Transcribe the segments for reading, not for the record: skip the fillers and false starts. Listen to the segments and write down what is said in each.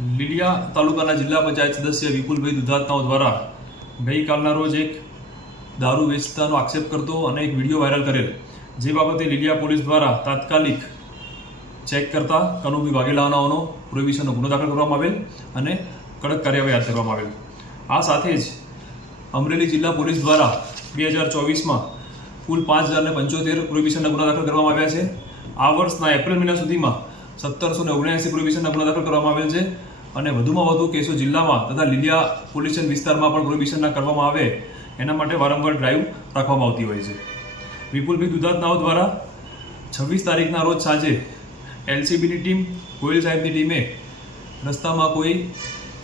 લીલિયા તાલુકાના જિલ્લા પંચાયત સદસ્ય વિપુલભાઈ દુધાતનાઓ દ્વારા ગઈકાલના રોજ એક દારૂ વેચતાનો આક્ષેપ કરતો અને એક વિડીયો વાયરલ કરેલ, જે બાબતે લીલિયા પોલીસ દ્વારા તાત્કાલિક ચેક કરતા કનુભાઈ વાઘેલાઓનો પ્રોહિબિશનનો ગુનો દાખલ કરવામાં આવેલ અને કડક કાર્યવાહી હાથ ધરવામાં આવેલ। આ સાથે જ અમરેલી જિલ્લા પોલીસ દ્વારા 2024માં કુલ 5075 પ્રોહિબિશનના ગુના દાખલ કરવામાં આવ્યા છે। આ વર્ષના એપ્રિલ મહિના સુધીમાં 1779 પ્રોહિબિશનના ગુના દાખલ કરવામાં આવેલ છે અને વધુમાં વધુ કેસો જિલ્લામાં તથા લીલિયા પોલીસ સ્ટેશન વિસ્તારમાં પણ પ્રોહિબિશનના કરવામાં આવે એના માટે વારંવાર ડ્રાઈવ રાખવામાં આવતી હોય છે। વિપુલભાઈ દુધાતનાઓ દ્વારા 26 તારીખના રોજ સાંજે એલસીબીની ટીમ, ગોયલ સાહેબની ટીમે રસ્તામાં કોઈ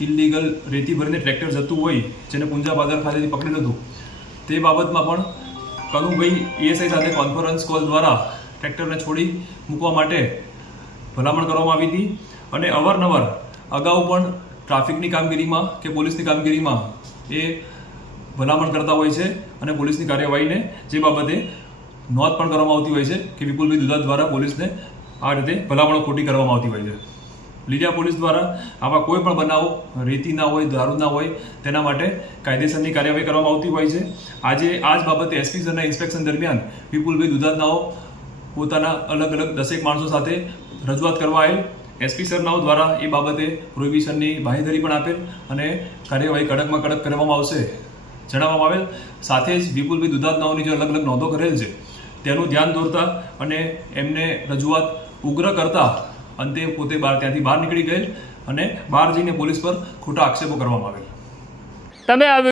ઇલીગલ રેતી ભરીને ટ્રેક્ટર જતું હોય જેને પુંજા બાદર ખાતેથી પકડેલું હતું, તે બાબતમાં પણ કનુભાઈ એએસઆઈ સાથે કોન્ફરન્સ કોલ દ્વારા ટ્રેક્ટરને છોડી મૂકવા માટે ભલામણ કરવામાં આવી હતી અને અવારનવાર અગાઉ પણ ટ્રાફિકની કામગીરીમાં કે પોલીસની કામગીરીમાં એ ભલામણ કરતા હોય છે અને પોલીસની કાર્યવાહીને જે બાબતે નોંધ પણ કરવામાં આવતી હોય છે કે વિપુલભાઈ દુધાત દ્વારા પોલીસને આ રીતે ભલામણો ખોટી કરવામાં આવતી હોય છે। લીલિયા પોલીસ દ્વારા આવા કોઈ પણ બનાવો રેતી ના હોય, દારૂ ના હોય, તેના માટે કાયદેસરની કાર્યવાહી કરવામાં આવતી હોય છે। આજે આ જ બાબતે એસપી સરના ઇન્સ્પેક્શન દરમિયાન વિપુલભાઈ દુધાતનાઓ પોતાના અલગ અલગ 10 માણસો સાથે રજૂઆત કરવા આવેલ। એસપી સરનાઓ દ્વારા એ બાબતે પ્રોહિબિશનની બાંહેધરી પણ આપેલ અને કાર્યવાહી કડકમાં કડક કરવામાં આવશે જણાવવામાં આવેલ। સાથે જ વિપુલભાઈ દુધાતનાઓની જે અલગ અલગ નોંધો કરેલ છે તેનું ધ્યાન દોરતા અને એમને રજૂઆત ઉગ્ર કરતા અંતે પોતે ત્યાંથી બહાર નીકળી ગયેલ અને બહાર જઈને પોલીસ પર ખોટા આક્ષેપો કરવામાં આવેલ। તમે